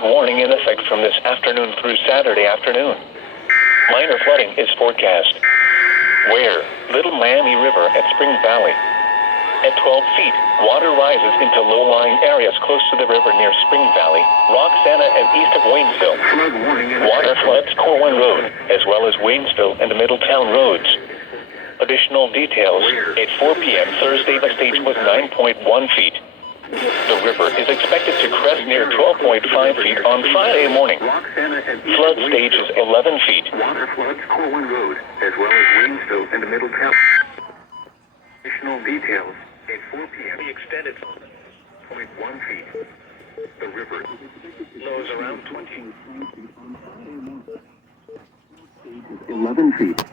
flood warning in effect from this afternoon through Saturday afternoon. Minor flooding is forecast. Where? Little Miami River at Spring Valley. At 12 feet, water rises into low-lying areas close to the river near Spring Valley, Roxana, and east of Waynesville. Water floods Corwin Road, as well as Waynesville and the Middletown roads. Additional details, at 4 p.m. Thursday, the stage was 9.1 feet. The river is expected to crest near 12.5 feet on Friday morning. Flood stage is 11 feet. Water floods Corwin Road, as well as Waynesville and the Middletown. Additional details, at 4 p.m. the extended 0.1 feet. The river lows around 20. 11 feet.